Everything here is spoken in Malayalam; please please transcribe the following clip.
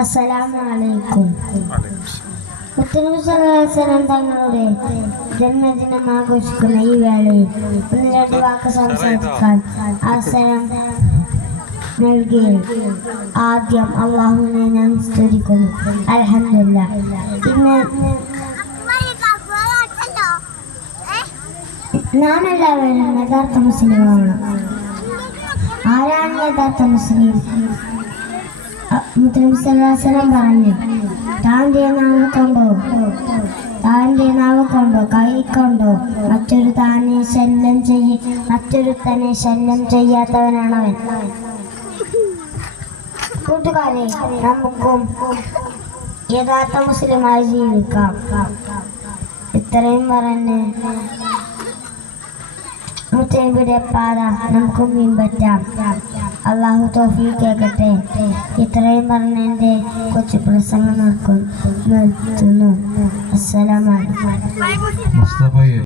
അസ്സലാമലൈക്കും. മുത്തനബി തങ്ങളുടെ ജന്മദിനം ആഘോഷിക്കുന്ന ഈ വേളയിൽ ഒന്ന് രണ്ട് വാക്ക് സംസാരിക്കാൻ അവസരം നൽകി ആദ്യം അള്ളാഹുവിനെ ഞാൻ സ്തുതിക്കുന്നു. അൽഹംദുലില്ലാഹ്. ഇന്ന് നാം എല്ലാവരും യഥാർത്ഥ മുസ്ലിമാണ്. ആരാണ് യഥാർത്ഥ മുസ്ലിം? മുത്തനബി പറഞ്ഞു, താൻ്റെ നാവ് കൊണ്ടോ കൈ കൊണ്ടോ മറ്റൊരു തന്നെ ശല്യം ചെയ്യാത്തവനാണവൻ. കൂട്ടുകാരെ, നമുക്കും യഥാർത്ഥ മുസ്ലിമായി ജീവിക്കാം. ഇത്രയും പറഞ്ഞ് മുത്തനബിയുടെ പാത നമുക്കും പിൻപറ്റാം. അള്ളാഹു തൗഫീഖ് കേൾക്കട്ടെ. ഇത്രയും പറഞ്ഞ് എൻ്റെ കൊച്ചു പ്രസംഗം നിർത്തുന്നു. അസ്സലാമു അലൈക്കും.